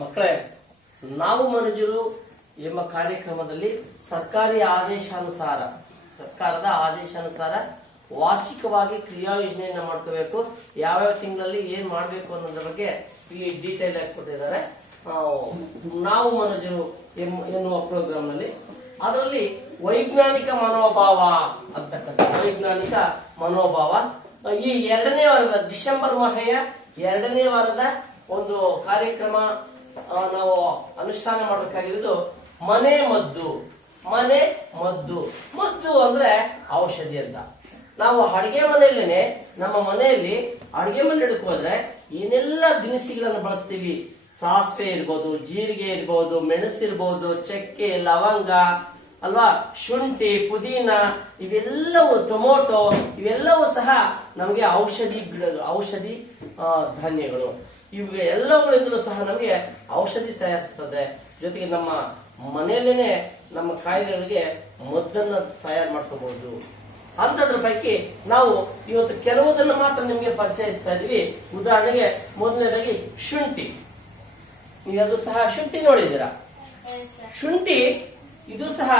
ಮಕ್ಕಳೇ, ನಾವು ಮನುಜರು ಎಂಬ ಕಾರ್ಯಕ್ರಮದಲ್ಲಿ ಸರ್ಕಾರದ ಆದೇಶಾನುಸಾರ ವಾರ್ಷಿಕವಾಗಿ ಕ್ರಿಯಾ ಯೋಜನೆಯನ್ನ ಮಾಡ್ಕೋಬೇಕು. ಯಾವ್ಯಾವ ತಿಂಗಳಲ್ಲಿ ಏನ್ ಮಾಡ್ಬೇಕು ಅನ್ನೋದ್ರ ಬಗ್ಗೆ ಈ ಡೀಟೇಲ್ ಆಗಿ ಕೊಟ್ಟಿದ್ದಾರೆ. ನಾವು ಮನುಜರು ಎನ್ನುವ ಪ್ರೋಗ್ರಾಮ್ ನಲ್ಲಿ ಅದರಲ್ಲಿ ವೈಜ್ಞಾನಿಕ ಮನೋಭಾವ ಅಂತಕ್ಕಂಥ ವೈಜ್ಞಾನಿಕ ಮನೋಭಾವ ಈ ಎರಡನೇ ವಾರದ ಡಿಸೆಂಬರ್ ಮಾಹೆಯ ಎರಡನೇ ವಾರದ ಒಂದು ಕಾರ್ಯಕ್ರಮ ನಾವು ಅನುಷ್ಠಾನ ಮಾಡಬೇಕಾಗಿರೋದು ಮನೆ ಮದ್ದು. ಮದ್ದು ಅಂದ್ರೆ ಔಷಧಿ ಅಂತ. ನಾವು ಅಡಿಗೆ ಮನೆಯಲ್ಲೇನೆ ನಮ್ಮ ಮನೆಯಲ್ಲಿ ಅಡಿಗೆ ಮನೆ ಹಿಡಕ್ ಹೋದ್ರೆ ಏನೆಲ್ಲ ದಿನಸಿಗಳನ್ನು ಬಳಸ್ತೀವಿ. ಸಾಸಿವೆ ಇರ್ಬೋದು, ಜೀರಿಗೆ ಇರ್ಬೋದು, ಮೆಣಸು ಇರ್ಬೋದು, ಚಕ್ಕೆ, ಲವಂಗ ಅಲ್ವಾ, ಶುಂಠಿ, ಪುದೀನ, ಇವೆಲ್ಲವೂ, ಟೊಮೊಟೊ, ಇವೆಲ್ಲವೂ ಸಹ ನಮಗೆ ಔಷಧಿ ಧಾನ್ಯಗಳು. ಇವು ಎಲ್ಲವುಗಳಿಂದಲೂ ಸಹ ನಮಗೆ ಔಷಧಿ ತಯಾರಿಸ್ತದೆ. ಜೊತೆಗೆ ನಮ್ಮ ಮನೆಯಲ್ಲೇನೆ ನಮ್ಮ ಕಾಯಿಲೆಗಳಿಗೆ ಮದ್ದನ್ನು ತಯಾರು ಮಾಡ್ಕೋಬಹುದು. ಅಂತದ್ರ ಪೈಕಿ ನಾವು ಇವತ್ತು ಕೆಲವುದನ್ನು ಮಾತ್ರ ನಿಮ್ಗೆ ಪರಿಚಯಿಸ್ತಾ ಇದೀವಿ. ಉದಾಹರಣೆಗೆ ಮೊದಲನೇದಾಗಿ ಶುಂಠಿ. ನೀವೆಲ್ಲರೂ ಸಹ ಶುಂಠಿ ನೋಡಿದ್ದೀರಾ. ಶುಂಠಿ ಇದು ಸಹ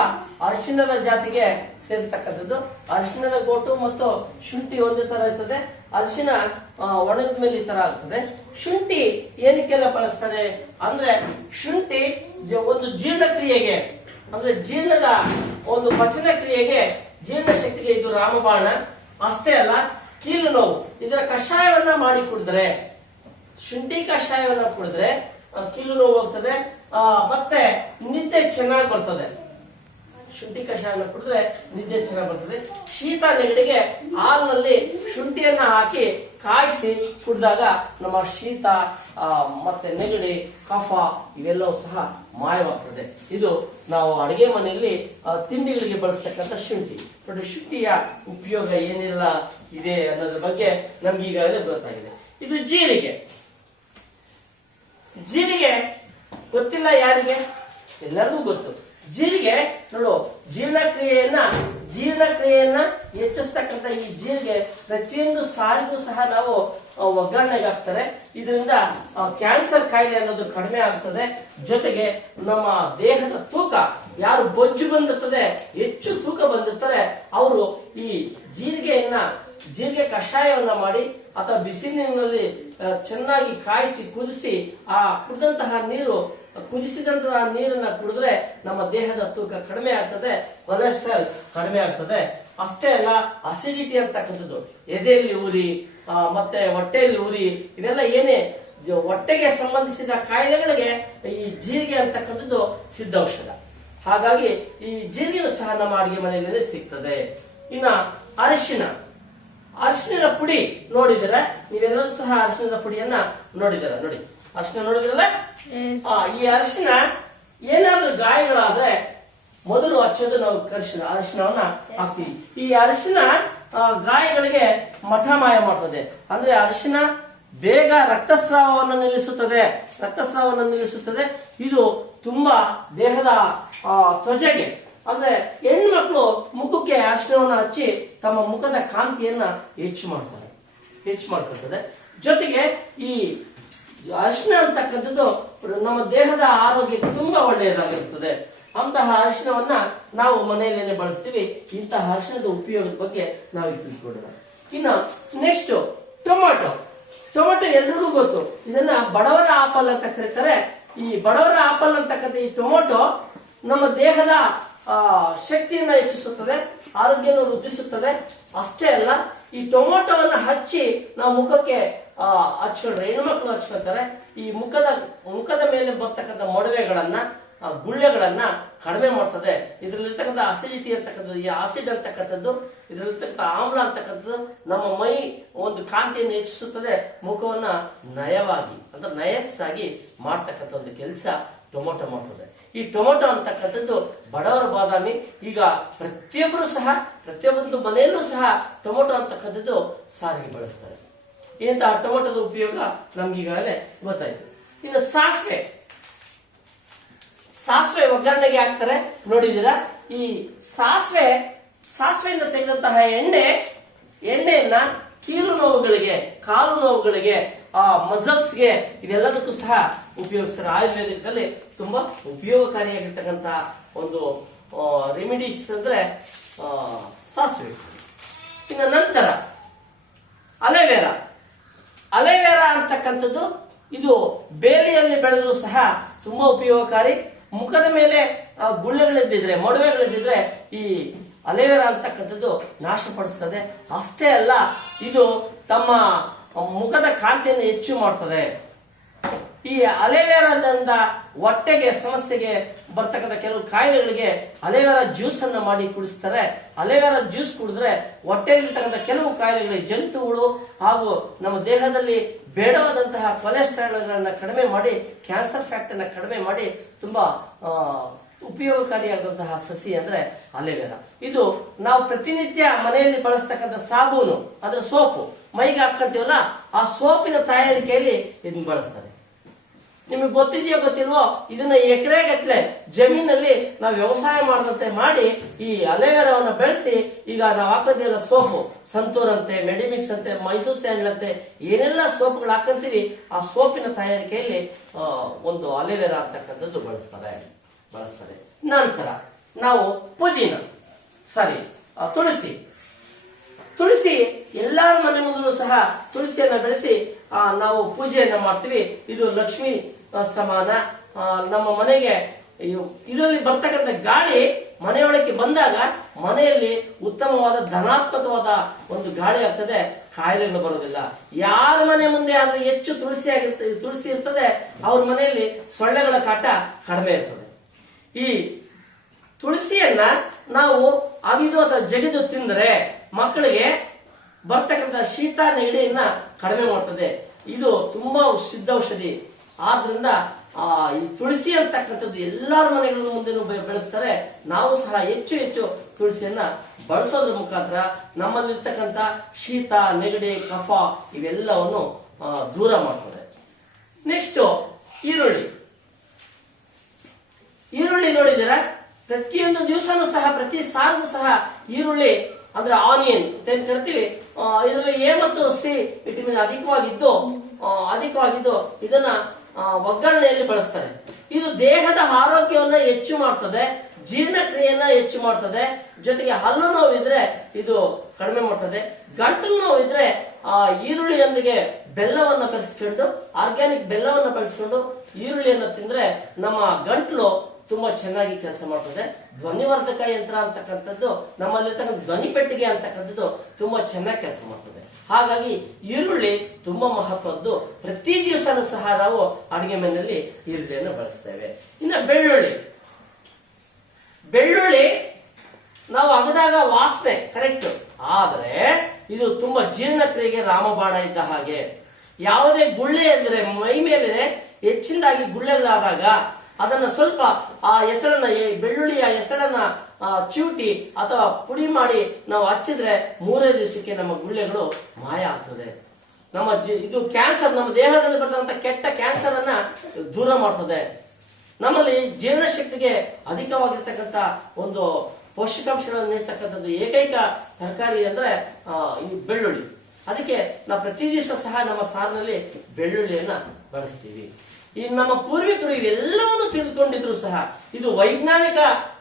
ಅರಿಶಿಣದ ಜಾತಿಗೆ ಸೇರ್ತಕ್ಕಂಥದ್ದು. ಅರಿಶಿಣದ ಗೋಟು ಮತ್ತು ಶುಂಠಿ ಒಂದೇ ತರ ಇರ್ತದೆ. ಅರಿಶಿಣ ಒಣಗಿದ ಮೇಲೆ ಈ ತರ ಆಗ್ತದೆ. ಶುಂಠಿ ಏನಕ್ಕೆಲ್ಲ ಬಳಸ್ತಾರೆ ಅಂದ್ರೆ, ಶುಂಠಿ ಒಂದು ಜೀರ್ಣಕ್ರಿಯೆಗೆ ಅಂದ್ರೆ ಜೀರ್ಣದ ಒಂದು ಪಚನ ಕ್ರಿಯೆಗೆ, ಜೀರ್ಣ ಶಕ್ತಿಗೆ ಇದು ರಾಮಬಾಣ. ಅಷ್ಟೇ ಅಲ್ಲ, ಕೀಲು ನೋವು ಇದರ ಕಷಾಯವನ್ನ ಮಾಡಿ ಕುಡಿದ್ರೆ, ಶುಂಠಿ ಕಷಾಯವನ್ನ ಕುಡಿದ್ರೆ ಕೀಲು ನೋವು ಹೋಗ್ತದೆ. ಮತ್ತೆ ನಿದ್ದೆ ಚೆನ್ನಾಗಿ ಬರ್ತದೆ. ಶುಂಠಿ ಕಷಾಯವನ್ನು ಕುಡಿದ್ರೆ ನಿದ್ದೆ ಚೆನ್ನಾಗಿ ಬರ್ತದೆ. ಶೀತ ನೆಗಡಿಗೆ ಹಾಲಿನಲ್ಲಿ ಶುಂಠಿಯನ್ನ ಹಾಕಿ ಕಾಯಿಸಿ ಕುಡಿದಾಗ ನಮ್ಮ ಶೀತ ಮತ್ತೆ ನೆಗಡಿ, ಕಫ ಇವೆಲ್ಲವೂ ಸಹ ಮಾಯವಾಗ್ತದೆ. ಇದು ನಾವು ಅಡಿಗೆ ಮನೆಯಲ್ಲಿ ತಿಂಡಿಗಳಿಗೆ ಬಳಸ್ತಕ್ಕಂಥ ಶುಂಠಿ. ನೋಡಿ, ಶುಂಠಿಯ ಉಪಯೋಗ ಏನೆಲ್ಲ ಇದೆ ಅನ್ನೋದ್ರ ಬಗ್ಗೆ ನಮ್ಗೆ ಈಗಾಗಲೇ ಗೊತ್ತಾಗಿದೆ. ಇದು ಜೀರಿಗೆ. ಗೊತ್ತಿಲ್ಲ ಯಾರಿಗೆ? ಎಲ್ಲರಿಗೂ ಗೊತ್ತು. ಜೀರಿಗೆ ನೋಡು, ಜೀರ್ಣಕ್ರಿಯೆಯನ್ನ ಹೆಚ್ಚಿಸ್ತಕ್ಕಂಥ ಈ ಜೀರಿಗೆ ಪ್ರತಿಯೊಂದು ಸಾರಿಗೂ ಸಹ ನಾವು ಒಗ್ಗರಣೆಗೆ ಹಾಕ್ತಾರೆ. ಇದರಿಂದ ಕ್ಯಾನ್ಸರ್ ಕಾಯಿಲೆ ಅನ್ನೋದು ಕಡಿಮೆ ಆಗ್ತದೆ. ಜೊತೆಗೆ ನಮ್ಮ ದೇಹದ ತೂಕ, ಯಾರು ಬೊಜ್ಜು ಬಂದಿರ್ತದೆ, ಹೆಚ್ಚು ತೂಕ ಬಂದಿರ್ತಾರೆ, ಅವರು ಈ ಜೀರಿಗೆ ಕಷಾಯವನ್ನ ಮಾಡಿ ಅಥವಾ ಬಿಸಿ ನೀರಿನಲ್ಲಿ ಚೆನ್ನಾಗಿ ಕಾಯಿಸಿ ಕುದಿಸಿ ಆ ಕುದಿಸಿದಂತಹ ನೀರನ್ನ ಕುಡಿದ್ರೆ ನಮ್ಮ ದೇಹದ ತೂಕ ಕಡಿಮೆ ಆಗ್ತದೆ, ಕೊಲೆಸ್ಟ್ರಾಲ್ ಕಡಿಮೆ ಆಗ್ತದೆ. ಅಷ್ಟೇ ಅಲ್ಲ, ಅಸಿಡಿಟಿ ಅಂತಕ್ಕಂಥದ್ದು, ಎದೆಯಲ್ಲಿ ಉರಿ ಮತ್ತೆ ಹೊಟ್ಟೆಯಲ್ಲಿ ಉರಿ, ಇವೆಲ್ಲ ಏನೇ ಹೊಟ್ಟೆಗೆ ಸಂಬಂಧಿಸಿದ ಕಾಯಿಲೆಗಳಿಗೆ ಈ ಜೀರಿಗೆ ಅಂತಕ್ಕಂಥದ್ದು ಸಿದ್ಧೌಷಧ. ಹಾಗಾಗಿ ಈ ಜೀರಿಗೆನೂ ಸಹ ನಮ್ಮ ಅಡಿಗೆ ಮನೆಯಲ್ಲೇ ಸಿಗ್ತದೆ. ಇನ್ನ ಅರಿಶಿಣದ ಪುಡಿ ನೋಡಿದಿರ? ನೀವೆಲ್ಲರೂ ಸಹ ಅರಿಶಿಣದ ಪುಡಿಯನ್ನ ನೋಡಿದಿರ? ನೋಡಿ, ಅರಿಶಿಣ ನೋಡಿದ್ರಲ್ಲ. ಈ ಅರಿಶಿಣ ಏನಾದ್ರೂ ಗಾಯಗಳಾದ್ರೆ ಮೊದಲು ಹಚ್ಚೋದು ನಾವು ಅರಿಶಿಣವನ್ನ ಹಾಕ್ತೀವಿ. ಈ ಅರಿಶಿಣ ಗಾಯಗಳಿಗೆ ಮಠಮಾಯ ಮಾಡ್ತದೆ. ಅಂದ್ರೆ ಅರಿಶಿಣ ಬೇಗ ರಕ್ತಸ್ರಾವವನ್ನು ನಿಲ್ಲಿಸುತ್ತದೆ. ಇದು ತುಂಬಾ ದೇಹದ ತ್ವಚೆಗೆ, ಅಂದ್ರೆ ಹೆಣ್ಮಕ್ಳು ಮುಖಕ್ಕೆ ಅರಿಶಿಣವನ್ನು ಹಚ್ಚಿ ತಮ್ಮ ಮುಖದ ಕಾಂತಿಯನ್ನ ಹೆಚ್ಚು ಮಾಡ್ಕೊಳ್ತದೆ. ಜೊತೆಗೆ ಈ ಅರಿಶಿಣ ಅಂತಕ್ಕಂಥದ್ದು ನಮ್ಮ ದೇಹದ ಆರೋಗ್ಯಕ್ಕೆ ತುಂಬಾ ಒಳ್ಳೆಯದಾಗಿರುತ್ತದೆ. ಅಂತಹ ಅರಿಶಿಣವನ್ನ ನಾವು ಮನೆಯಲ್ಲೇನೆ ಬಳಸ್ತೀವಿ. ಇಂತಹ ಅರಿಶಿಣದ ಉಪಯೋಗದ ಬಗ್ಗೆ ನಾವು ತಿಳ್ಕೊಳ್ಳೋಣ. ಇನ್ನು ನೆಕ್ಸ್ಟ್ ಟೊಮೊಟೊ ಎಲ್ರಿಗೂ ಗೊತ್ತು. ಇದನ್ನ ಬಡವರ ಆಪಲ್ ಅಂತ ಕರೀತಾರೆ. ಈ ಬಡವರ ಆಪಲ್ ಅಂತಕ್ಕಂಥ ಈ ಟೊಮೊಟೊ ನಮ್ಮ ದೇಹದ ಶಕ್ತಿಯನ್ನ ಹೆಚ್ಚಿಸುತ್ತದೆ, ಆರೋಗ್ಯವನ್ನು ವೃದ್ಧಿಸುತ್ತದೆ. ಅಷ್ಟೇ ಅಲ್ಲ, ಈ ಟೊಮೊಟೊವನ್ನ ಹಚ್ಚಿ ನಾವು ಮುಖಕ್ಕೆ ಹಚ್ಕೊಂಡ್ರೆ, ಹೆಣ್ಮಕ್ಳು ಹಚ್ಕೊಳ್ತಾರೆ, ಈ ಮುಖದ ಮೇಲೆ ಬರ್ತಕ್ಕಂಥ ಮೊಡವೆಗಳನ್ನ, ಗುಳ್ಳೆಗಳನ್ನ ಕಡಿಮೆ ಮಾಡ್ತದೆ. ಇದ್ರಲ್ಲಿರ್ತಕ್ಕಂಥ ಅಸಿಡಿಟಿ ಅಂತಕ್ಕಂಥದ್ದು, ಈ ಆಸಿಡ್ ಅಂತಕ್ಕಂಥದ್ದು, ಇದ್ರಲ್ಲಿರ್ತಕ್ಕಂಥ ಆಮ್ಲ ಅಂತಕ್ಕಂಥದ್ದು ನಮ್ಮ ಮೈ ಒಂದು ಕಾಂತಿಯನ್ನು ಹೆಚ್ಚಿಸುತ್ತದೆ. ಮುಖವನ್ನ ನಯಸ್ಸಾಗಿ ಮಾಡ್ತಕ್ಕಂಥ ಒಂದು ಕೆಲಸ ಟೊಮೊಟೊ ಮಾಡ್ತದೆ. ಈ ಟೊಮೊಟೊ ಅಂತಕ್ಕಂಥದ್ದು ಬಡವರ ಬಾದಾಮಿ. ಈಗ ಪ್ರತಿಯೊಬ್ಬೊಂದು ಮನೆಯಲ್ಲೂ ಸಹ ಟೊಮೊಟೊ ಅಂತಕ್ಕಂಥದ್ದು ಸಾರಿಗೆ ಬಳಸ್ತಾರೆ. ಇಂತಹ ಟೊಮೊಟೊದ ಉಪಯೋಗ ನಮ್ಗೀಗಾಗಲೇ ಗೊತ್ತಾಯ್ತು. ಇನ್ನು ಸಾಸಿವೆ ಒಗ್ಗರಣೆಗೆ ಹಾಕ್ತಾರೆ, ನೋಡಿದೀರಾ? ಈ ಸಾಸಿವೆಯಿಂದ ತೆಗೆದಂತಹ ಎಣ್ಣೆಯನ್ನ ಕೀಲು ನೋವುಗಳಿಗೆ, ಕಾಲು ನೋವುಗಳಿಗೆ ಮಸಲ್ಸ್ಗೆ ಇವೆಲ್ಲದಕ್ಕೂ ಸಹ ಉಪಯೋಗಿಸ್ತಾರೆ. ಆಯುರ್ವೇದಿಕದಲ್ಲಿ ತುಂಬಾ ಉಪಯೋಗಕಾರಿಯಾಗಿರ್ತಕ್ಕಂಥ ಒಂದು ರೆಮಿಡೀಸ್ ಅಂದ್ರೆ ಸಾಸಿವೆ. ಇನ್ನು ನಂತರ ಅಲೆವೇರಾ. ಅಲೆವೇರಾ ಅಂತಕ್ಕಂಥದ್ದು ಇದು ಬೇಲಿಯಲ್ಲಿ ಬೆಳೆದರೂ ಸಹ ತುಂಬಾ ಉಪಯೋಗಕಾರಿ. ಮುಖದ ಮೇಲೆ ಗುಳ್ಳೆಗಳಿದ್ದಿದ್ರೆ, ಮೊಡವೆಗಳಿದ್ದಿದ್ರೆ ಈ ಅಲೆವೇರಾ ಅಂತಕ್ಕಂಥದ್ದು ನಾಶಪಡಿಸ್ತದೆ. ಅಷ್ಟೇ ಅಲ್ಲ, ಇದು ತಮ್ಮ ಮುಖದ ಕಾಂತಿಯನ್ನು ಹೆಚ್ಚು ಮಾಡ್ತದೆ. ಈ ಅಲೆವೇರಾದಿಂದ ಹೊಟ್ಟೆಗೆ ಸಮಸ್ಯೆಗೆ ಬರ್ತಕ್ಕಂಥ ಕೆಲವು ಕಾಯಿಲೆಗಳಿಗೆ ಅಲೆವೇರಾ ಜ್ಯೂಸ್ ಅನ್ನ ಮಾಡಿ ಕುಡಿಸ್ತಾರೆ. ಅಲೆವೇರಾ ಜ್ಯೂಸ್ ಕುಡಿದ್ರೆ ಹೊಟ್ಟೆಯಲ್ಲಿರ್ತಕ್ಕಂಥ ಕೆಲವು ಕಾಯಿಲೆಗಳಿಗೆ, ಜಂತುಗಳು ಹಾಗೂ ನಮ್ಮ ದೇಹದಲ್ಲಿ ಬೇಡವಾದಂತಹ ಕೊಲೆಸ್ಟ್ರಾಲ್ಗಳನ್ನ ಕಡಿಮೆ ಮಾಡಿ, ಕ್ಯಾನ್ಸರ್ ಫ್ಯಾಕ್ಟ್ ಅನ್ನ ಕಡಿಮೆ ಮಾಡಿ ತುಂಬಾ ಉಪಯೋಗಕಾರಿಯಾದಂತಹ ಸಸಿ ಅಂದ್ರೆ ಅಲೆವೇರಾ. ಇದು ನಾವು ಪ್ರತಿನಿತ್ಯ ಮನೆಯಲ್ಲಿ ಬಳಸ್ತಕ್ಕಂಥ ಸಾಬೂನು, ಅದರ ಸೋಪು ಮೈಗೆ ಹಾಕಂತೀವಲ್ಲ, ಆ ಸೋಪಿನ ತಯಾರಿಕೆಯಲ್ಲಿ ಇದನ್ನ ಬಳಸ್ತಾರೆ. ನಿಮಗೆ ಗೊತ್ತಿದೆಯೋ ಗೊತ್ತಿಲ್ವೋ, ಇದನ್ನ ಎಕರೆಗಟ್ಟಲೆ ಜಮೀನಲ್ಲಿ ನಾವು ವ್ಯವಸಾಯ ಮಾಡದಂತೆ ಮಾಡಿ ಈ ಅಲೆವೇರಾವನ್ನ ಬೆಳೆಸಿ ಈಗ ನಾವು ಹಾಕೋದಿಲ್ಲ ಸೋಪು, ಸಂತೂರ್ ಅಂತೆ, ಮೆಡಿಮಿಕ್ಸ್ ಅಂತೆ, ಮೈಸೂರ್ ಸ್ಯಾಂಡಲ್ ಅಂತೆ, ಏನೆಲ್ಲ ಸೋಪುಗಳು ಹಾಕಂತೀವಿ, ಆ ಸೋಪಿನ ತಯಾರಿಕೆಯಲ್ಲಿ ಒಂದು ಅಲೆವೇರಾ ಅಂತಕ್ಕಂಥದ್ದು ಬಳಸ್ತಾರೆ. ನಂತರ ನಾವು ಪುದೀನ, ತುಳಸಿ ಎಲ್ಲರ ಮನೆ ಮುಂದೂ ಸಹ ತುಳಸಿಯನ್ನ ಬೆಳೆಸಿ ನಾವು ಪೂಜೆಯನ್ನ ಮಾಡ್ತೀವಿ. ಇದು ಲಕ್ಷ್ಮಿ ಸಮಾನ. ನಮ್ಮ ಮನೆಗೆ ಇದರಲ್ಲಿ ಬರ್ತಕ್ಕಂಥ ಗಾಳಿ ಮನೆಯೊಳಕ್ಕೆ ಬಂದಾಗ ಮನೆಯಲ್ಲಿ ಉತ್ತಮವಾದ ಧನಾತ್ಮಕವಾದ ಒಂದು ಗಾಳಿ ಆಗ್ತದೆ, ಕಾಯಿಲೆಗಳು ಬರೋದಿಲ್ಲ. ಯಾರ ಮನೆ ಮುಂದೆ ಆದ್ರೆ ಹೆಚ್ಚು ತುಳಸಿ ಇರ್ತದೆ, ಅವ್ರ ಮನೆಯಲ್ಲಿ ಸೊಳ್ಳೆಗಳ ಕಾಟ ಕಡಿಮೆ ಇರ್ತದೆ. ಈ ತುಳಸಿಯನ್ನ ನಾವು ಅಗಿದು ಅಥವಾ ಜಗಿದು ತಿಂದರೆ ಮಕ್ಕಳಿಗೆ ಬರ್ತಕ್ಕಂಥ ಶೀತ ನೆಗಡಿಯನ್ನ ಕಡಿಮೆ ಮಾಡ್ತದೆ. ಇದು ತುಂಬಾ ಸಿದ್ಧ ಔಷಧಿ. ಆದ್ರಿಂದ ಈ ತುಳಸಿ ಅಂತಕ್ಕಂಥದ್ದು ಎಲ್ಲರ ಮನೆಗಳ ಮುಂದೆನೂ ಬೆಳೆಸ್ತಾರೆ. ನಾವು ಸಹ ಹೆಚ್ಚು ಹೆಚ್ಚು ತುಳಸಿಯನ್ನ ಬಳಸೋದ್ರ ಮುಖಾಂತರ ನಮ್ಮಲ್ಲಿರ್ತಕ್ಕಂಥ ಶೀತ, ನೆಗಡಿ, ಕಫ ಇವೆಲ್ಲವನ್ನು ದೂರ ಮಾಡ್ತದೆ. ನೆಕ್ಸ್ಟ್ ಈರುಳ್ಳಿ ನೋಡಿದಿರ, ಪ್ರತಿಯೊಂದು ದಿವಸನೂ ಸಹ, ಪ್ರತಿ ಸಾರಿಗೂ ಸಹ ಈರುಳ್ಳಿ ಅಂದ್ರೆ ಆನಿಯನ್ ಅಂತ ಏನ್ ಕರಿತೀವಿ, ಇದರಲ್ಲಿ ಎ ಮತ್ತು ಸಿ ವಿಟಮಿನ್ ಅಧಿಕವಾಗಿದ್ದು ಇದನ್ನ ಒಗ್ಗರಣೆಯಲ್ಲಿ ಬಳಸ್ತಾರೆ. ಇದು ದೇಹದ ಆರೋಗ್ಯವನ್ನ ಹೆಚ್ಚು ಮಾಡ್ತದೆ, ಜೀರ್ಣಕ್ರಿಯೆಯನ್ನ ಹೆಚ್ಚು ಮಾಡ್ತದೆ. ಜೊತೆಗೆ ಹಲ್ಲು ನೋವಿದ್ರೆ ಇದು ಕಡಿಮೆ ಮಾಡ್ತದೆ. ಗಂಟಲು ನೋವಿದ್ರೆ ಈರುಳ್ಳಿಯೊಂದಿಗೆ ಬೆಲ್ಲವನ್ನ ಬೆರೆಸ್ಕೊಂಡು, ಆರ್ಗ್ಯಾನಿಕ್ ಬೆಲ್ಲವನ್ನ ಬೆಳೆಸ್ಕೊಂಡು ಈರುಳ್ಳಿಯನ್ನ ತಿಂದ್ರೆ ನಮ್ಮ ಗಂಟಲು ತುಂಬಾ ಚೆನ್ನಾಗಿ ಕೆಲಸ ಮಾಡ್ತದೆ. ಧ್ವನಿವರ್ಧಕ ಯಂತ್ರ ಅಂತಕ್ಕಂಥದ್ದು, ನಮ್ಮಲ್ಲಿರ್ತಕ್ಕಂಥ ಧ್ವನಿ ಪೆಟ್ಟಿಗೆ ಅಂತಕ್ಕಂಥದ್ದು ತುಂಬಾ ಚೆನ್ನಾಗಿ ಕೆಲಸ ಮಾಡ್ತದೆ. ಹಾಗಾಗಿ ಈರುಳ್ಳಿ ತುಂಬಾ ಮಹತ್ವದ್ದು. ಪ್ರತಿ ದಿವಸನೂ ಸಹ ನಾವು ಅಡಿಗೆ ಮನೆಯಲ್ಲಿ ಈರುಳ್ಳಿಯನ್ನು ಬಳಸ್ತೇವೆ. ಇನ್ನು ಬೆಳ್ಳುಳ್ಳಿ ನಾವು ಅಗದಾಗ ವಾಸನೆ ಕರೆಕ್ಟ್, ಆದ್ರೆ ಇದು ತುಂಬಾ ಜೀರ್ಣಕ್ರಿಯೆಗೆ ರಾಮಬಾಣ ಇದ್ದ ಹಾಗೆ. ಯಾವುದೇ ಗುಳ್ಳೆ ಅಂದ್ರೆ ಮೈ ಮೇಲೆ ಹೆಚ್ಚಿನದಾಗಿ ಗುಳ್ಳೆಗಳಾದಾಗ ಅದನ್ನ ಸ್ವಲ್ಪ ಬೆಳ್ಳುಳ್ಳಿಯ ಹೆಸರನ್ನ ಚಿವುಟಿ ಅಥವಾ ಪುಡಿ ಮಾಡಿ ನಾವು ಹಚ್ಚಿದ್ರೆ 3 ದಿವಸಕ್ಕೆ ನಮ್ಮ ಗುಳ್ಳೆಗಳು ಮಾಯ ಆಗ್ತದೆ. ಇದು ಕ್ಯಾನ್ಸರ್, ನಮ್ಮ ದೇಹದಲ್ಲಿ ಬರ್ತಕ್ಕಂಥ ಕೆಟ್ಟ ಕ್ಯಾನ್ಸರ್ ಅನ್ನ ದೂರ ಮಾಡ್ತದೆ. ನಮ್ಮಲ್ಲಿ ಜೀರ್ಣಶಕ್ತಿಗೆ ಅಧಿಕವಾಗಿರ್ತಕ್ಕಂಥ ಒಂದು ಪೌಷ್ಟಿಕಾಂಶಗಳನ್ನು ನೀಡ್ತಕ್ಕಂಥದ್ದು ಏಕೈಕ ತರಕಾರಿ ಅಂದ್ರೆ ಈ ಬೆಳ್ಳುಳ್ಳಿ. ಅದಕ್ಕೆ ನಾವು ಪ್ರತಿ ದಿವಸ ಸಹ ನಮ್ಮ ಸಾರಿನಲ್ಲಿ ಬೆಳ್ಳುಳ್ಳಿಯನ್ನ ಬಳಸ್ತೀವಿ. ಈ ನಮ್ಮ ಪೂರ್ವಿಕರು ಇವೆಲ್ಲವನ್ನು ತಿಳಿದುಕೊಂಡಿದ್ರು ಸಹ ಇದು ವೈಜ್ಞಾನಿಕ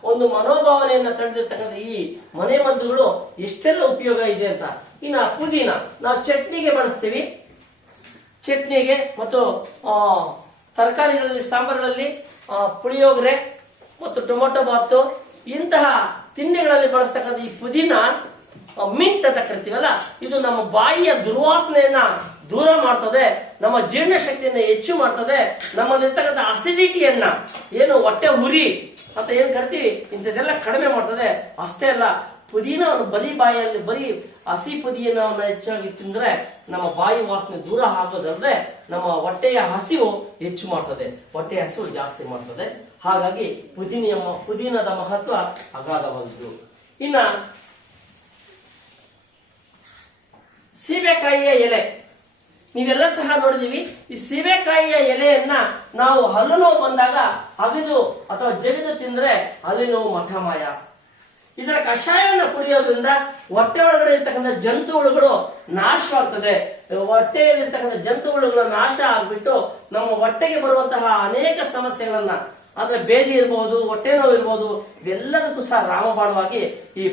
ಒಂದು ಮನೋಭಾವನೆಯನ್ನ ತಡೆದಿರ್ತಕ್ಕಂಥ ಈ ಮನೆ ಮದ್ದುಗಳು ಎಷ್ಟೆಲ್ಲ ಉಪಯೋಗ ಇದೆ ಅಂತ. ಇನ್ನ ಪುದೀನ ನಾವು ಚಟ್ನಿಗೆ ಬಳಸ್ತೀವಿ. ಚಟ್ನಿಗೆ ಮತ್ತು ತರಕಾರಿಗಳಲ್ಲಿ, ಸಾಂಬಾರುಗಳಲ್ಲಿ, ಪುಳಿಯೋಗರೆ ಮತ್ತು ಟೊಮೊಟೊ ಬಾತು ಇಂತಹ ತಿಂಡಿಗಳಲ್ಲಿ ಬಳಸ್ತಕ್ಕಂಥ ಈ ಪುದೀನ ಮಿಂಟ್ ಅಂತ ಕರಿತೀವಲ್ಲ, ಇದು ನಮ್ಮ ಬಾಯಿಯ ದುರ್ವಾಸನೆಯನ್ನ ದೂರ ಮಾಡ್ತದೆ, ನಮ್ಮ ಜೀರ್ಣಶಕ್ತಿಯನ್ನ ಹೆಚ್ಚು ಮಾಡ್ತದೆ, ನಮ್ಮಲ್ಲಿರ್ತಕ್ಕಂಥ ಅಸಿಡಿಟಿಯನ್ನ, ಏನು ಹೊಟ್ಟೆ ಉರಿ ಅಂತ ಏನ್ ಕರಿತೀವಿ, ಇಂಥದ್ದೆಲ್ಲ ಕಡಿಮೆ ಮಾಡ್ತದೆ. ಅಷ್ಟೇ ಅಲ್ಲ, ಪುದೀನವನ್ನು ಬರೀ ಹಸಿ ಪುದೀನವನ್ನು ಹೆಚ್ಚಾಗಿ ತಿಂದ್ರೆ ನಮ್ಮ ಬಾಯಿ ವಾಸನೆ ದೂರ ಆಗೋದಲ್ಲದೆ ನಮ್ಮ ಹೊಟ್ಟೆಯ ಹಸಿವು ಹೆಚ್ಚು ಮಾಡ್ತದೆ, ಹೊಟ್ಟೆಯ ಹಸಿವು ಜಾಸ್ತಿ ಮಾಡ್ತದೆ. ಹಾಗಾಗಿ ಪುದೀನದ ಮಹತ್ವ ಅಗಾಧವಾದುದು. ಇನ್ನ ಸೀಬೆಕಾಯಿಯ ಎಲೆ ನೀವೆಲ್ಲ ಸಹ ನೋಡಿದೀವಿ. ಈ ಸೀಬೆಕಾಯಿಯ ಎಲೆಯನ್ನ ನಾವು ಹಲ್ಲು ನೋವು ಬಂದಾಗ ಅಗಿದು ಅಥವಾ ಜಗಿದು ತಿಂದ್ರೆ ಹಲ್ಲು ನೋವು ಮಠಮಾಯ. ಇದರ ಕಷಾಯವನ್ನು ಕುಡಿಯೋದ್ರಿಂದ ಹೊಟ್ಟೆ ಒಳಗಡೆ ಇರ್ತಕ್ಕಂಥ ಜಂತುಹುಳುಗಳು ನಾಶವಾಗ್ತದೆ. ಹೊಟ್ಟೆಯಲ್ಲಿರ್ತಕ್ಕಂಥ ಜಂತುಹುಳುಗಳ ನಾಶ ಆಗ್ಬಿಟ್ಟು ನಮ್ಮ ಹೊಟ್ಟೆಗೆ ಬರುವಂತಹ ಅನೇಕ ಸಮಸ್ಯೆಗಳನ್ನ, ಅಂದ್ರೆ ಬೇದಿ ಇರಬಹುದು, ಹೊಟ್ಟೆ ನೋವು ಇರಬಹುದು, ಇವೆಲ್ಲದಕ್ಕೂ ಸಹ ರಾಮಬಾಣವಾಗಿ ಈ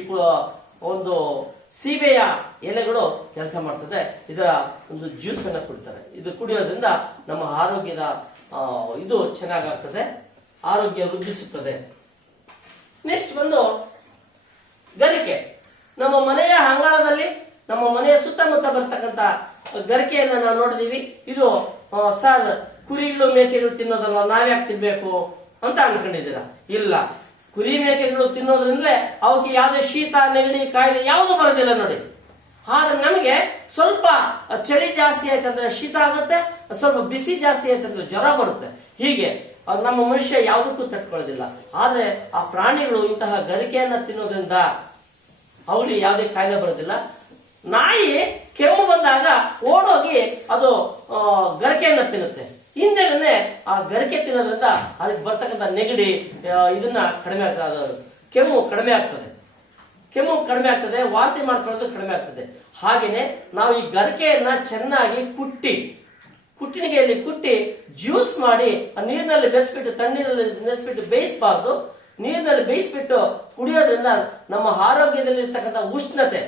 ಒಂದು ಸೀಬೆಯ ಎಲೆಗಳು ಕೆಲಸ ಮಾಡ್ತದೆ. ಇದರ ಒಂದು ಜ್ಯೂಸ್ ಅನ್ನ ಕುಡಿತಾರೆ. ಇದು ಕುಡಿಯೋದ್ರಿಂದ ನಮ್ಮ ಆರೋಗ್ಯದ ಇದು ಚೆನ್ನಾಗಾಗ್ತದೆ, ಆರೋಗ್ಯ ವೃದ್ಧಿಸುತ್ತದೆ. ನೆಕ್ಸ್ಟ್ ಬಂದು ಗರಿಕೆ. ನಮ್ಮ ಮನೆಯ ಅಂಗಳದಲ್ಲಿ, ನಮ್ಮ ಮನೆಯ ಸುತ್ತಮುತ್ತ ಬರ್ತಕ್ಕಂಥ ಗರಿಕೆಯನ್ನ ನಾವು ನೋಡಿದೀವಿ. ಇದು ಸರ್ ಕುರಿಗಳು ಮೇಕೆಗಳು ತಿನ್ನೋದಲ್ವಾ, ನಾವ್ಯಾಕೆ ತಿನ್ಬೇಕು ಅಂತ ಅನ್ಕೊಂಡಿದ್ದೀರಾ? ಇಲ್ಲ, ಕುರಿ ಮೇಕೆಗಳು ತಿನ್ನೋದ್ರಿಂದಲೇ ಅವಕ್ಕೆ ಯಾವುದೇ ಶೀತ, ನೆಗಡಿ, ಕಾಯಿಲೆ ಯಾವುದು ಬರೋದಿಲ್ಲ ನೋಡಿ. ಆದ್ರೆ ನಮಗೆ ಸ್ವಲ್ಪ ಚಳಿ ಜಾಸ್ತಿ ಆಯ್ತಂದ್ರೆ ಶೀತ ಆಗುತ್ತೆ, ಸ್ವಲ್ಪ ಬಿಸಿ ಜಾಸ್ತಿ ಆಯ್ತಂದ್ರೆ ಜ್ವರ ಬರುತ್ತೆ. ಹೀಗೆ ನಮ್ಮ ಮನುಷ್ಯ ಯಾವುದಕ್ಕೂ ತಟ್ಕೊಳ್ಳೋದಿಲ್ಲ. ಆದ್ರೆ ಆ ಪ್ರಾಣಿಗಳು ಇಂತಹ ಗರಿಕೆಯನ್ನ ತಿನ್ನೋದ್ರಿಂದ ಅವಳಿಗೆ ಯಾವುದೇ ಕಾಯಿಲೆ ಬರೋದಿಲ್ಲ. ನಾಯಿ ಕೆಮ್ಮು ಬಂದಾಗ ಓಡೋಗಿ ಅದು ಗರಿಕೆಯನ್ನ ತಿನ್ನುತ್ತೆ. ಹಿಂದೆನೆ ಆ ಗರಿಕೆ ತಿನ್ನೋದ್ರಿಂದ ಅದಕ್ಕೆ ಬರ್ತಕ್ಕಂಥ ನೆಗಡಿ ಇದನ್ನ ಕಡಿಮೆ ಆಗ್ತದೆ, ಕೆಮ್ಮು ಕಡಿಮೆ ಆಗ್ತದೆ, ವಾಂತಿ ಮಾಡ್ಕೊಳ್ಳೋದು ಕಡಿಮೆ ಆಗ್ತದೆ. ಹಾಗೇನೆ ನಾವು ಈ ಗರಿಕೆಯನ್ನ ಚೆನ್ನಾಗಿ ಕುಟ್ಟಿಣಿಗೆಯಲ್ಲಿ ಕುಟ್ಟಿ ಜ್ಯೂಸ್ ಮಾಡಿ ನೀರಿನಲ್ಲಿ ಬೆರೆಸ್ಬಿಟ್ಟು, ತಣ್ಣೀರಲ್ಲಿ ನೆನೆಸ್ಬಿಟ್ಟು ಬೇಯಿಸಬಾರ್ದು, ನೀರಿನಲ್ಲಿ ಬೇಯಿಸ್ಬಿಟ್ಟು ಕುಡಿಯೋದ್ರಿಂದ ನಮ್ಮ ಆರೋಗ್ಯದಲ್ಲಿ ಇರ್ತಕ್ಕಂಥ ಉಷ್ಣತೆ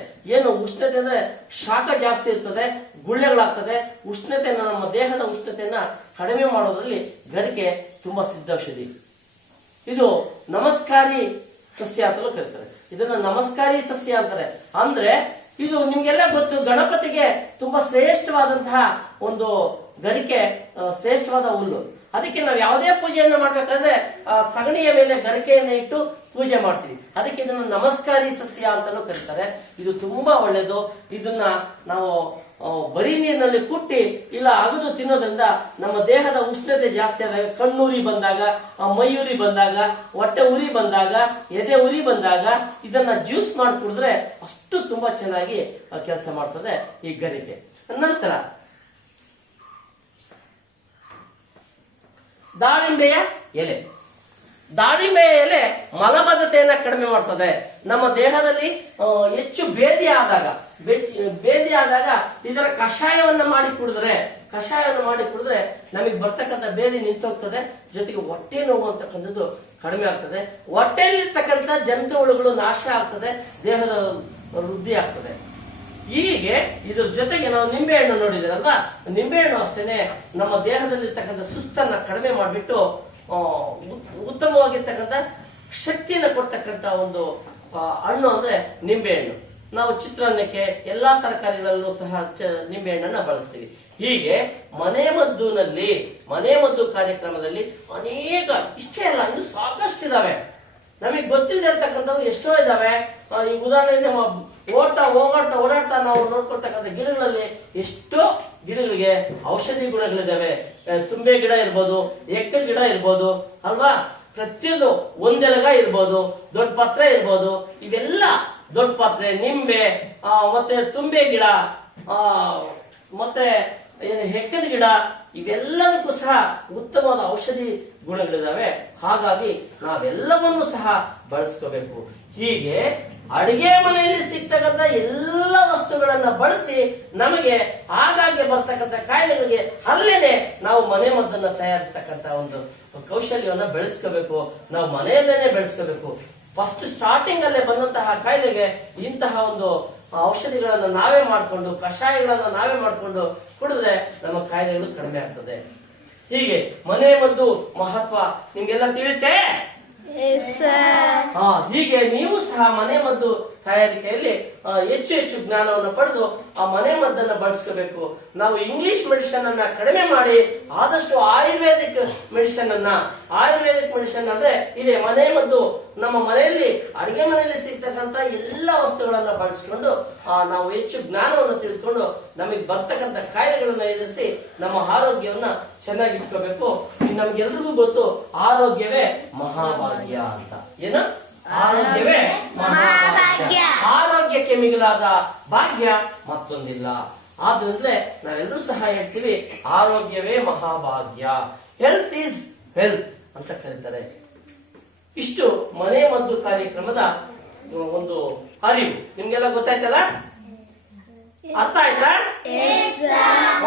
ಅಂದ್ರೆ ಶಾಖ ಜಾಸ್ತಿ ಇರ್ತದೆ, ಗುಳ್ಳೆಗಳಾಗ್ತದೆ. ನಮ್ಮ ದೇಹದ ಉಷ್ಣತೆಯನ್ನ ಕಡಿಮೆ ಮಾಡೋದ್ರಲ್ಲಿ ಗರಿಕೆ ತುಂಬಾ ಸಿದ್ಧೌಷಧಿ. ಇದು ನಮಸ್ಕಾರಿ ಸಸ್ಯ ಅಂತಲೂ ಕರೀತಾರೆ. ಇದನ್ನ ನಮಸ್ಕಾರಿ ಸಸ್ಯ ಅಂತಾರೆ. ಅಂದ್ರೆ ಇದು ನಿಮ್ಗೆಲ್ಲ ಗೊತ್ತು, ಗಣಪತಿಗೆ ತುಂಬಾ ಶ್ರೇಷ್ಠವಾದಂತಹ ಒಂದು ಗರಿಕೆ, ಶ್ರೇಷ್ಠವಾದ ಹುಲ್ಲು. ಅದಕ್ಕೆ ನಾವು ಯಾವುದೇ ಪೂಜೆಯನ್ನು ಮಾಡ್ಬೇಕಾದ್ರೆ ಸಗಣಿಯ ಮೇಲೆ ಗರಿಕೆಯನ್ನ ಇಟ್ಟು ಪೂಜೆ ಮಾಡ್ತೀವಿ. ಅದಕ್ಕೆ ಇದನ್ನ ನಮಸ್ಕಾರಿ ಸಸ್ಯ ಅಂತಾನೂ ಕರೀತಾರೆ. ಇದು ತುಂಬಾ ಒಳ್ಳೇದು. ಇದನ್ನ ನಾವು ಬರೀ ನೀರಿನಲ್ಲಿ ಕುಟ್ಟಿ ಇಲ್ಲ ಅಗದು ತಿನ್ನೋದ್ರಿಂದ ನಮ್ಮ ದೇಹದ ಉಷ್ಣತೆ ಜಾಸ್ತಿ ಆದಾಗ, ಕಣ್ಣುರಿ ಬಂದಾಗ, ಮೈಯುರಿ ಬಂದಾಗ, ಹೊಟ್ಟೆ ಉರಿ ಬಂದಾಗ, ಎದೆ ಉರಿ ಬಂದಾಗ ಇದನ್ನ ಜ್ಯೂಸ್ ಮಾಡಿ ಕುಡಿದ್ರೆ ಅಷ್ಟು ತುಂಬಾ ಚೆನ್ನಾಗಿ ಕೆಲಸ ಮಾಡ್ತದೆ ಈ ಗರಿಕೆ. ನಂತರ ದಾಳಿಂಬೆಯ ಎಲೆ. ದಾಳಿಂಬೆಯ ಎಲೆ ಮಲಬದ್ಧತೆಯನ್ನ ಕಡಿಮೆ ಮಾಡ್ತದೆ. ನಮ್ಮ ದೇಹದಲ್ಲಿ ಹೆಚ್ಚು ಬೇದಿ ಆದಾಗ ಇದರ ಕಷಾಯವನ್ನು ಮಾಡಿ ಕುಡಿದ್ರೆ ನಮಗೆ ಬರ್ತಕ್ಕಂಥ ಬೇದಿ ನಿಂತೋಗ್ತದೆ. ಜೊತೆಗೆ ಹೊಟ್ಟೆ ನೋವು ಅಂತಕ್ಕಂಥದ್ದು ಕಡಿಮೆ ಆಗ್ತದೆ. ಹೊಟ್ಟೆಯಲ್ಲಿರ್ತಕ್ಕಂಥ ಜಂತುಹುಳುಗಳು ನಾಶ ಆಗ್ತದೆ, ದೇಹದ ವೃದ್ಧಿ ಆಗ್ತದೆ. ಹೀಗೆ ಇದ್ರ ಜೊತೆಗೆ ನಾವು ನಿಂಬೆಹಣ್ಣು ನೋಡಿದಿರಲ್ವ, ನಿಂಬೆಹಣ್ಣು ಅಷ್ಟೇನೆ ನಮ್ಮ ದೇಹದಲ್ಲಿರ್ತಕ್ಕಂಥ ಸುಸ್ತನ್ನ ಕಡಿಮೆ ಮಾಡಿಬಿಟ್ಟು ಉತ್ತಮವಾಗಿರ್ತಕ್ಕಂಥ ಶಕ್ತಿಯನ್ನು ಕೊಡ್ತಕ್ಕಂಥ ಒಂದು ಹಣ್ಣು ಅಂದ್ರೆ ನಿಂಬೆಹಣ್ಣು. ನಾವು ಚಿತ್ರಾನ್ನಕ್ಕೆ ಎಲ್ಲಾ ತರಕಾರಿಗಳಲ್ಲೂ ಸಹ ನಿಂಬೆಹಣ್ಣನ್ನ ಬಳಸ್ತೀವಿ. ಹೀಗೆ ಮನೆಮದ್ದು ಕಾರ್ಯಕ್ರಮದಲ್ಲಿ ಅನೇಕ, ಇಷ್ಟೇ ಅಲ್ಲ, ಇನ್ನು ಸಾಕಷ್ಟು ಇದಾವೆ. ನಮಗೆ ಗೊತ್ತಿಲ್ಲದೆ ಇರ್ತಕ್ಕಂಥವು ಎಷ್ಟೋ ಇದಾವೆ. ಈ ಉದಾಹರಣೆಗೆ ಓಡಾಡ್ತಾ ನಾವು ನೋಡ್ಕೊಳ್ತಕ್ಕಂಥ ಗಿಡಗಳಲ್ಲಿ ಎಷ್ಟೋ ಗಿಡಗಳಿಗೆ ಔಷಧಿ ಗುಣಗಳಿದಾವೆ. ತುಂಬೆ ಗಿಡ ಇರ್ಬೋದು, ಎಕ್ಕ ಗಿಡ ಇರ್ಬೋದು ಅಲ್ವಾ, ಪ್ರತಿಯೊಂದು ಒಂದೆಲಗ ಇರ್ಬೋದು, ದೊಡ್ಡ ಪತ್ರೆ ಇರ್ಬೋದು. ಇವೆಲ್ಲ ದೊಡ್ಡ ಪತ್ರೆ, ನಿಂಬೆ, ಮತ್ತೆ ತುಂಬೆ ಗಿಡ, ಮತ್ತೆ ಹೆಕ್ಕದ ಗಿಡ, ಇವೆಲ್ಲದಕ್ಕೂ ಸಹ ಉತ್ತಮವಾದ ಔಷಧಿ ಗುಣಗಳಿದಾವೆ. ಹಾಗಾಗಿ ನಾವೆಲ್ಲವನ್ನೂ ಸಹ ಬಳಸ್ಕೋಬೇಕು. ಹೀಗೆ ಅಡಿಗೆ ಮನೆಯಲ್ಲಿ ಸಿಗ್ತಕ್ಕಂಥ ಎಲ್ಲ ವಸ್ತುಗಳನ್ನ ಬಳಸಿ ನಮಗೆ ಆಗಾಗ್ಗೆ ಬರ್ತಕ್ಕಂಥ ಕಾಯಿಲೆಗಳಿಗೆ ಅಲ್ಲೇನೆ ನಾವು ಮನೆ ಮದ್ದನ್ನ ತಯಾರಿಸ್ತಕ್ಕಂಥ ಒಂದು ಕೌಶಲ್ಯವನ್ನ ಬೆಳೆಸ್ಕೋಬೇಕು. ನಾವು ಮನೆಯಲ್ಲೇನೆ ಬೆಳೆಸ್ಕೋಬೇಕು. ಫಸ್ಟ್ ಸ್ಟಾರ್ಟಿಂಗ್ ಅಲ್ಲೇ ಬಂದಂತಹ ಕಾಯಿಲೆಗೆ ಇಂತಹ ಒಂದು ಔಷಧಿಗಳನ್ನ ನಾವೇ ಮಾಡಿಕೊಂಡು, ಕಷಾಯಗಳನ್ನ ನಾವೇ ಮಾಡಿಕೊಂಡು ಕುಡಿದ್ರೆ ನಮ್ಮ ಕಾಯಿಲೆಗಳು ಕಡಿಮೆ ಆಗ್ತದೆ. ಹೀಗೆ ಮನೆ ಮದ್ದು ಮಹತ್ವ ನಿಮ್ಗೆಲ್ಲ ತಿಳಿಯುತ್ತೆ. ಹೀಗೆ ನೀವು ಸಹ ಮನೆ ಮದ್ದು ತಯಾರಿಕೆಯಲ್ಲಿ ಹೆಚ್ಚು ಜ್ಞಾನವನ್ನು ಪಡೆದು ಆ ಮನೆ ಮದ್ದನ್ನ ಬಳಸ್ಕೋಬೇಕು. ನಾವು ಇಂಗ್ಲಿಷ್ ಮೆಡಿಸಿನ್ ಅನ್ನ ಕಡಿಮೆ ಮಾಡಿ ಆದಷ್ಟು ಆಯುರ್ವೇದಿಕ್ ಮೆಡಿಸಿನ್ ಅಂದ್ರೆ ಇದೆ ಮನೆ ಮದ್ದು. ನಮ್ಮ ಮನೆಯಲ್ಲಿ ಅಡಿಗೆ ಮನೆಯಲ್ಲಿ ಸಿಗ್ತಕ್ಕಂಥ ಎಲ್ಲ ವಸ್ತುಗಳನ್ನ ಬಳಸಿಕೊಂಡು ನಾವು ಹೆಚ್ಚು ಜ್ಞಾನವನ್ನು ತಿಳಿದುಕೊಂಡು ನಮಗೆ ಬರ್ತಕ್ಕಂಥ ಕಾಯಿಲೆಗಳನ್ನ ಎದುರಿಸಿ ನಮ್ಮ ಆರೋಗ್ಯವನ್ನ ಚೆನ್ನಾಗಿ ಇಟ್ಕೋಬೇಕು. ನಮ್ಗೆಲ್ರಿಗೂ ಗೊತ್ತು, ಆರೋಗ್ಯವೇ ಮಹಾಭಾಗ್ಯ ಅಂತ. ಏನು? ಆರೋಗ್ಯವೇ ಮಹಾಭಾಗ್ಯ. ಆರೋಗ್ಯಕ್ಕೆ ಮಿಗಿಲಾದ ಭಾಗ್ಯ ಮತ್ತೊಂದಿಲ್ಲ. ಆದ್ರಿಂದ ನಾವೆಲ್ಲರೂ ಸಹ ಹೇಳ್ತೀವಿ, ಆರೋಗ್ಯವೇ ಮಹಾಭಾಗ್ಯ, ಹೆಲ್ತ್ ಈಸ್ ವೆಲ್ತ್ ಅಂತ ಕರೀತಾರೆ. ಇಷ್ಟು ಮನೆ ಮದ್ದು ಕಾರ್ಯಕ್ರಮದ ಒಂದು ಅರಿವು. ನಿಮ್ಗೆಲ್ಲ ಗೊತ್ತಾಯ್ತಲ್ಲ? ಅರ್ಥ ಆಯ್ತಾ?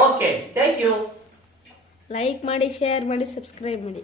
Okay, thank you. ಲೈಕ್ ಮಾಡಿ, ಶೇರ್ ಮಾಡಿ, ಸಬ್ಸ್ಕ್ರೈಬ್ ಮಾಡಿ.